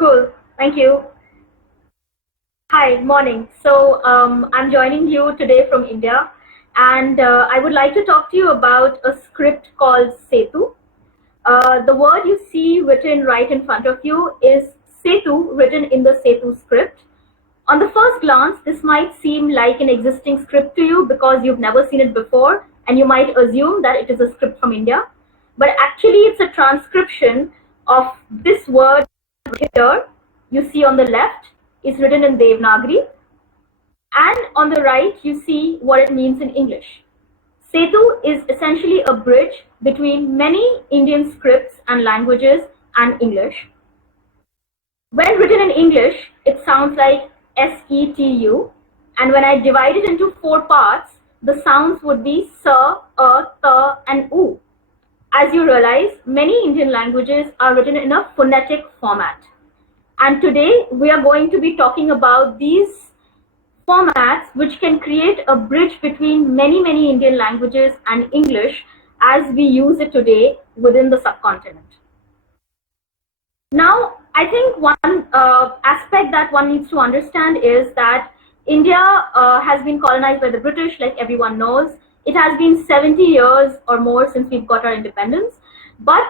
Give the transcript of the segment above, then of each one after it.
Cool. Thank you. Hi, morning. I'm joining you today from India, and I would like to talk to you about a script called Setu. The word you see written right in front of you is Setu, written in the Setu script. On the first glance, this might seem like an existing script to you because you've never seen it before, and you might assume that it is a script from India. But actually, it's a transcription of this word here you see on the left is written in Devanagari, and on the right you see what it means in English. Setu is essentially a bridge between many Indian scripts and languages and English. When written in English, it sounds like SETU, and when I divide it into 4 parts, the sounds would be S, T, and U. As you realize, many Indian languages are written in a phonetic format. And today we are going to be talking about these formats which can create a bridge between many Indian languages and English as we use it today within the subcontinent. Now, I think one aspect that one needs to understand is that India has been colonized by the British, like everyone knows. It has been 70 years or more since we've got our independence. But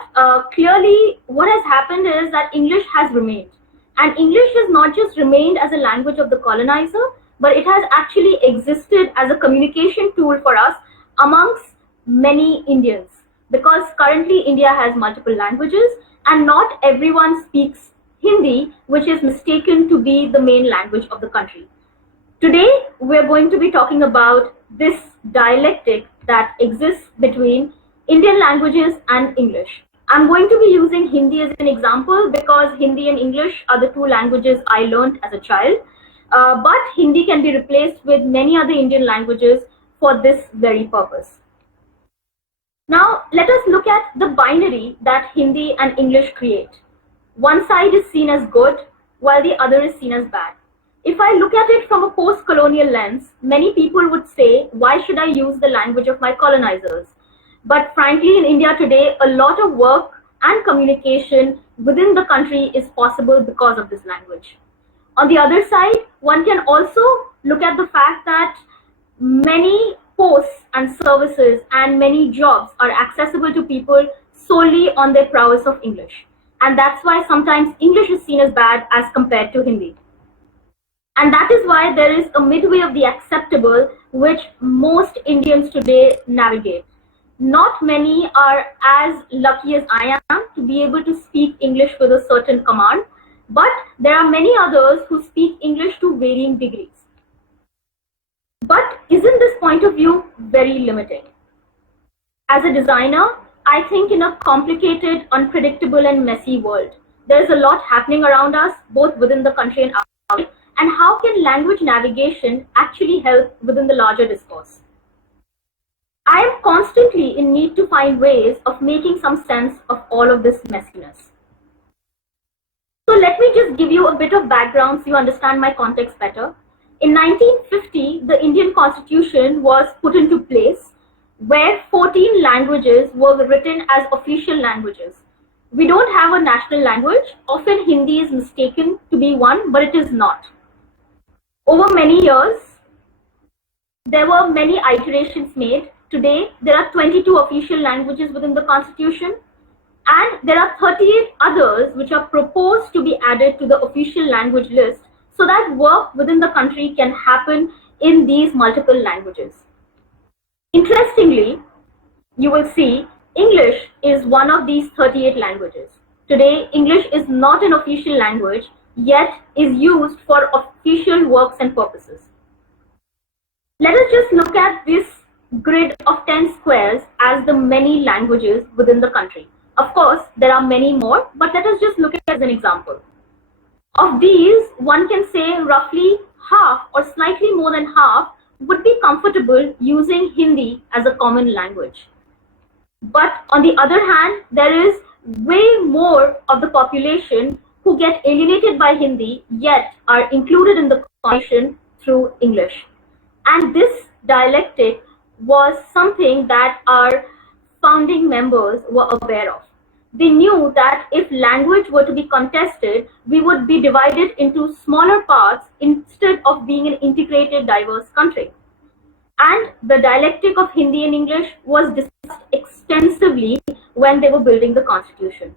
clearly, what has happened is that English has remained. And English has not just remained as a language of the colonizer, but it has actually existed as a communication tool for us amongst many Indians. Because currently India has multiple languages and not everyone speaks Hindi, which is mistaken to be the main language of the country. Today, we're going to be talking about this dialectic that exists between Indian languages and English. I'm going to be using Hindi as an example because Hindi and English are the 2 languages I learned as a child. But Hindi can be replaced with many other Indian languages for this very purpose. Now, let us look at the binary that Hindi and English create. One side is seen as good, while the other is seen as bad. If I look at it from a post-colonial lens, many people would say, why should I use the language of my colonizers? But frankly, in India today, a lot of work and communication within the country is possible because of this language. On the other side, one can also look at the fact that many posts and services and many jobs are accessible to people solely on their prowess of English. And that's why sometimes English is seen as bad as compared to Hindi. And that is why there is a midway of the acceptable which most Indians today navigate. Not many are as lucky as I am to be able to speak English with a certain command, but there are many others who speak English to varying degrees. But isn't this point of view very limiting? As a designer, I think in a complicated, unpredictable and messy world, there's a lot happening around us, both within the country and outside, and how can language navigation actually help within the larger discourse? I am constantly in need to find ways of making some sense of all of this messiness. So let me just give you a bit of background so you understand my context better. In 1950, the Indian Constitution was put into place where 14 languages were written as official languages. We don't have a national language. Often Hindi is mistaken to be one, but it is not. Over many years, there were many iterations made. Today, there are 22 official languages within the Constitution, and there are 38 others which are proposed to be added to the official language list so that work within the country can happen in these multiple languages. Interestingly, you will see English is one of these 38 languages. Today, English is not an official language, yet is used for official works and purposes. Let us just look at this grid of 10 squares as the many languages within the country. Of course, there are many more, but let us just look at it as an example. Of these, one can say roughly half or slightly more than half would be comfortable using Hindi as a common language. But on the other hand, there is way more of the population who get alienated by Hindi yet are included in the conversation through English. And this dialectic was something that our founding members were aware of. They knew that if language were to be contested, we would be divided into smaller parts instead of being an integrated, diverse country. And the dialectic of Hindi and English was discussed extensively when they were building the constitution.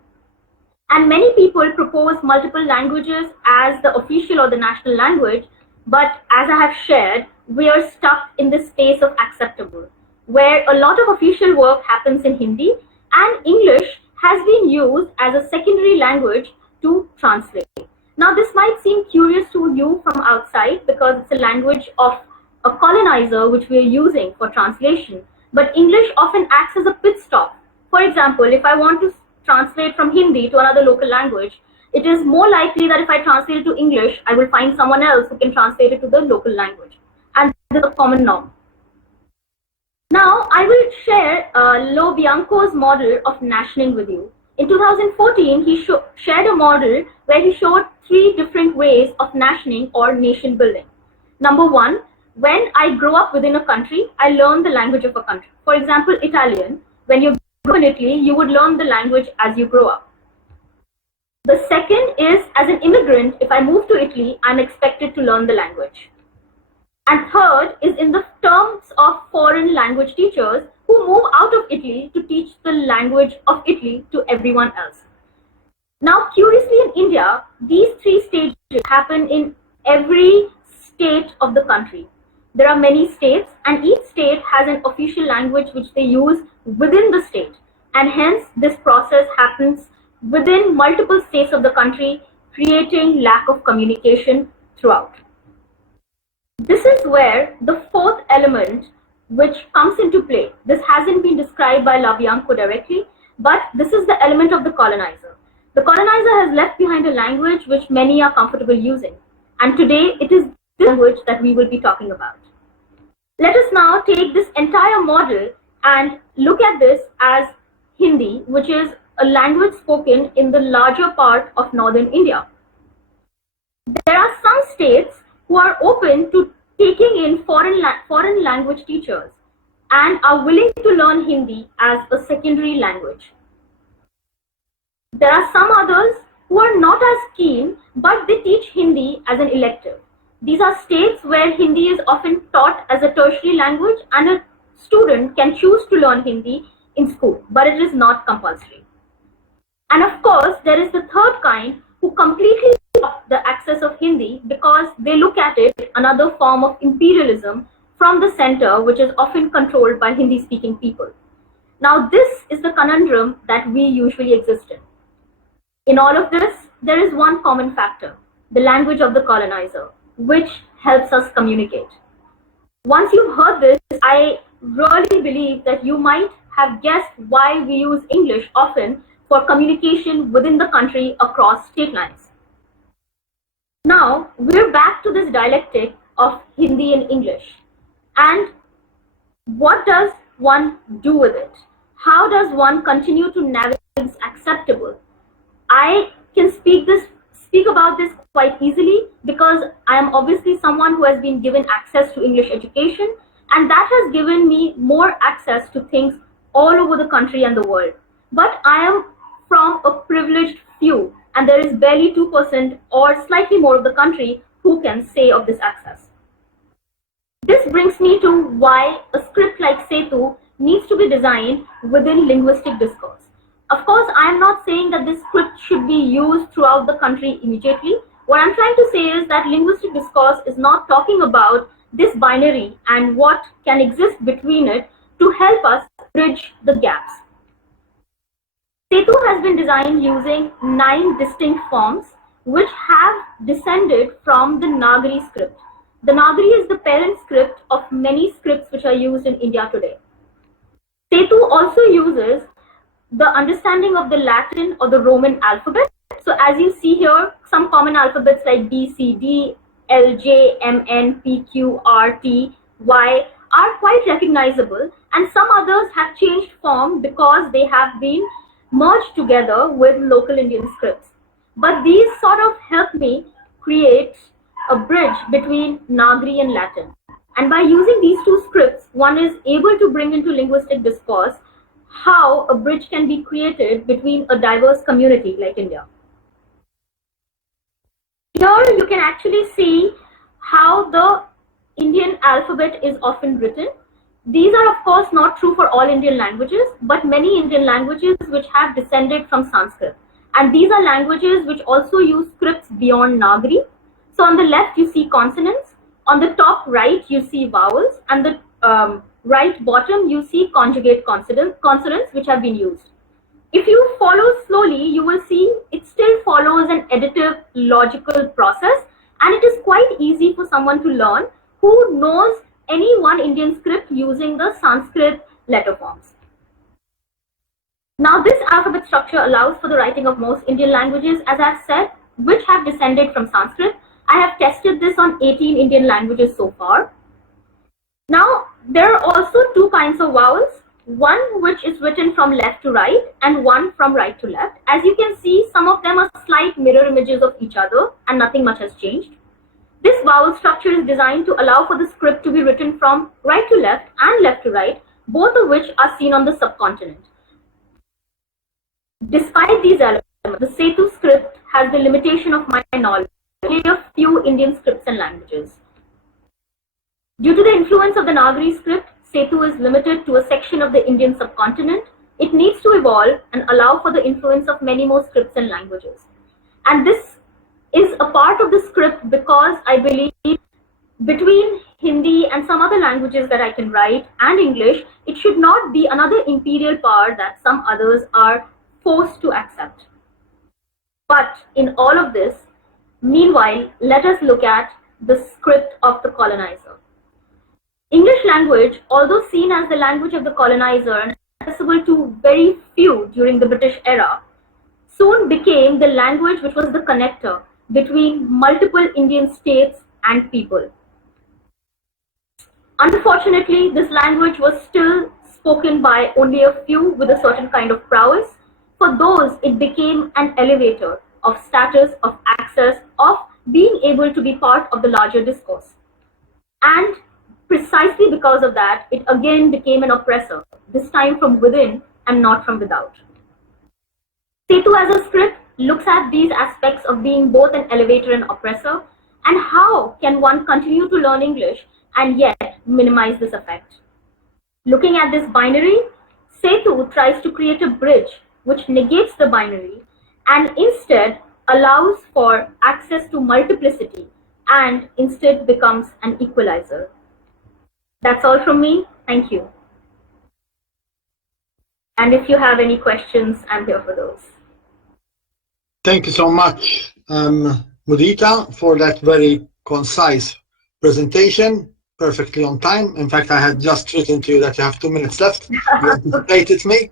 And many people propose multiple languages as the official or the national language, but as I have shared, we are stuck in this space of acceptable, where a lot of official work happens in Hindi and English has been used as a secondary language to translate. Now, this might seem curious to you from outside because it's a language of a colonizer which we are using for translation, but English often acts as a pit stop. For example, if I want to translate from Hindi to another local language, it is more likely that if I translate it to English, I will find someone else who can translate it to the local language. And this is a common norm. Now, I will share Lo Bianco's model of nationing with you. In 2014, he shared a model where he showed three different ways of nationing or nation building. Number one, when I grow up within a country, I learn the language of a country. For example, Italian, when you grow in Italy, you would learn the language as you grow up. The second is, as an immigrant, if I move to Italy, I'm expected to learn the language. And third is in the terms of foreign language teachers who move out of Italy to teach the language of Italy to everyone else. Now, curiously, in India, these three stages happen in every state of the country. There are many states, and each state has an official language which they use within the state. And hence, this process happens within multiple states of the country, creating lack of communication throughout. This is where the fourth element which comes into play. This hasn't been described by LaBianco directly, but this is the element of the colonizer. The colonizer has left behind a language which many are comfortable using. And today, it is this language that we will be talking about. Let us now take this entire model and look at this as Hindi, which is a language spoken in the larger part of northern India. There are some states who are open to taking in foreign language teachers and are willing to learn Hindi as a secondary language. There are some others who are not as keen, but they teach Hindi as an elective. These are states where Hindi is often taught as a tertiary language and a student can choose to learn Hindi in school, but it is not compulsory. And of course, there is the third kind who completely stop the access of Hindi because they look at it another form of imperialism from the center, which is often controlled by Hindi-speaking people. Now, this is the conundrum that we usually exist in. In all of this, there is one common factor, the language of the colonizer, which helps us communicate. Once you've heard this, I really believe that you might have guessed why we use English often for communication within the country across state lines. Now, we're back to this dialectic of Hindi and English. And what does one do with it? How does one continue to navigate this acceptable? I can speak about this quite easily because I am obviously someone who has been given access to English education, and that has given me more access to things all over the country and the world. But I am from a privileged few, and there is barely 2% or slightly more of the country who can say of this access. This brings me to why a script like Setu needs to be designed within linguistic discourse. Of course, I am not saying that this script should be used throughout the country immediately. What I'm trying to say is that linguistic discourse is not talking about this binary and what can exist between it to help us bridge the gaps. Setu has been designed using 9 distinct forms which have descended from the Nagari script. The Nagari is the parent script of many scripts which are used in India today. Setu also uses the understanding of the Latin or the Roman alphabet. So as you see here, some common alphabets like B, C, D, L, J, M, N, P, Q, R, T, Y are quite recognizable, and some others have changed form because they have been merged together with local Indian scripts. But these sort of help me create a bridge between Nagari and Latin. And by using these two scripts, one is able to bring into linguistic discourse how a bridge can be created between a diverse community like India. Here you can actually see how the Indian alphabet is often written. These are of course not true for all Indian languages, but many Indian languages which have descended from Sanskrit. And these are languages which also use scripts beyond Nagari. So on the left you see consonants, on the top right you see vowels, and the right bottom you see conjugate consonants which have been used. If you follow slowly, you will see it still follows an additive logical process, and it is quite easy for someone to learn who knows any one Indian script using the Sanskrit letter forms. Now this alphabet structure allows for the writing of most Indian languages, as I have said, which have descended from Sanskrit. I have tested this on 18 Indian languages so far. Now there are also two kinds of vowels. One which is written from left to right and one from right to left. As you can see, some of them are slight mirror images of each other and nothing much has changed. This vowel structure is designed to allow for the script to be written from right to left and left to right, both of which are seen on the subcontinent. Despite these elements, the Setu script has the limitation of my knowledge, only a few Indian scripts and languages. Due to the influence of the Nagari script, Setu is limited to a section of the Indian subcontinent. It needs to evolve and allow for the influence of many more scripts and languages. And this is a part of the script because I believe between Hindi and some other languages that I can write and English, it should not be another imperial power that some others are forced to accept. But in all of this, meanwhile, let us look at the script of the colonizer. English language, although seen as the language of the colonizer and accessible to very few during the British era, soon became the language which was the connector between multiple Indian states and people. Unfortunately, this language was still spoken by only a few with a certain kind of prowess. For those, it became an elevator of status, of access, of being able to be part of the larger discourse. And precisely because of that, it again became an oppressor, this time from within and not from without. Setu as a script looks at these aspects of being both an elevator and oppressor, and how can one continue to learn English and yet minimize this effect. Looking at this binary, Setu tries to create a bridge which negates the binary and instead allows for access to multiplicity and instead becomes an equalizer. That's all from me. Thank you. And if you have any questions, I'm here for those. Thank you so much, Mudita, for that very concise presentation, perfectly on time. In fact, I had just written to you that you have 2 minutes left. You anticipated me.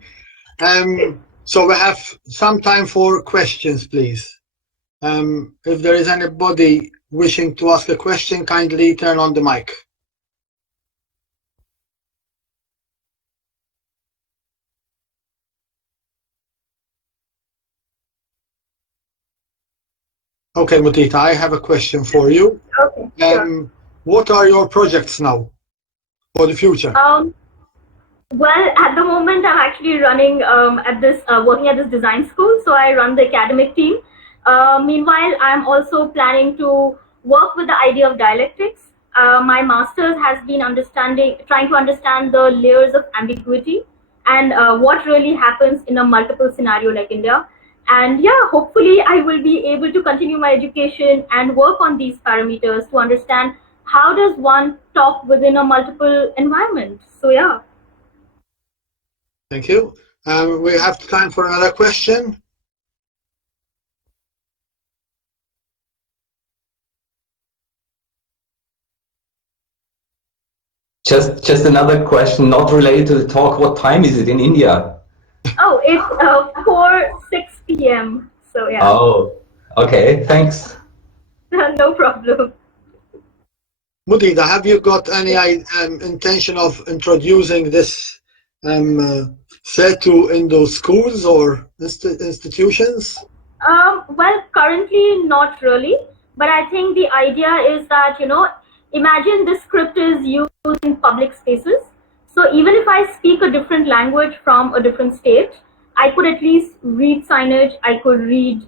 So we have some time for questions, please. If there is anybody wishing to ask a question, kindly turn on the mic. Okay, Mudita, I have a question for you. Okay, sure. What are your projects now for the future? Well, at the moment, I'm actually running working at this design school, so I run the academic team. Meanwhile, I'm also planning to work with the idea of dialectics. My master's has been trying to understand the layers of ambiguity and what really happens in a multiple scenario like India. And yeah, hopefully I will be able to continue my education and work on these parameters to understand how does one talk within a multiple environment. So yeah. Thank you. We have time for another question. Just another question, not related to the talk. What time is it in India? Oh, it's 4:06 p.m. So yeah. Oh, okay. Thanks. No problem. Mudita, have you got any intention of introducing this Setu in those schools or institutions? Well, currently not really, but I think the idea is that, imagine this script is used in public spaces. So even if I speak a different language from a different state, I could at least read signage, I could read,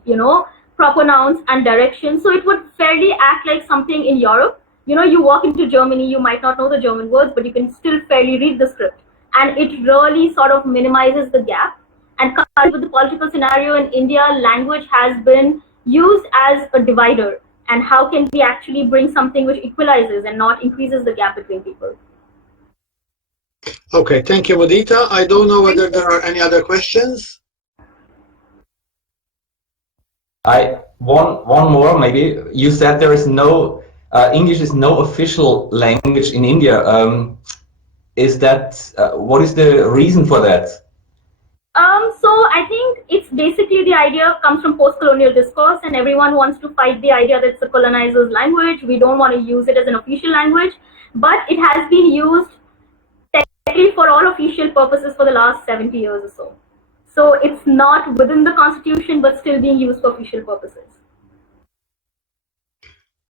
proper nouns and directions. So it would fairly act like something in Europe. You walk into Germany, you might not know the German words, but you can still fairly read the script. And it really sort of minimizes the gap. And with the political scenario in India, language has been used as a divider. And how can we actually bring something which equalizes and not increases the gap between people? Okay, thank you, Mudita. I don't know whether there are any other questions. One more maybe. You said there is no English is no official language in India. Is that what is the reason for that? So I think it's basically the idea comes from post-colonial discourse, and everyone wants to fight the idea that it's a colonizer's language. We don't want to use it as an official language, but it has been used technically for all official purposes for the last 70 years or so. So it's not within the constitution, but still being used for official purposes.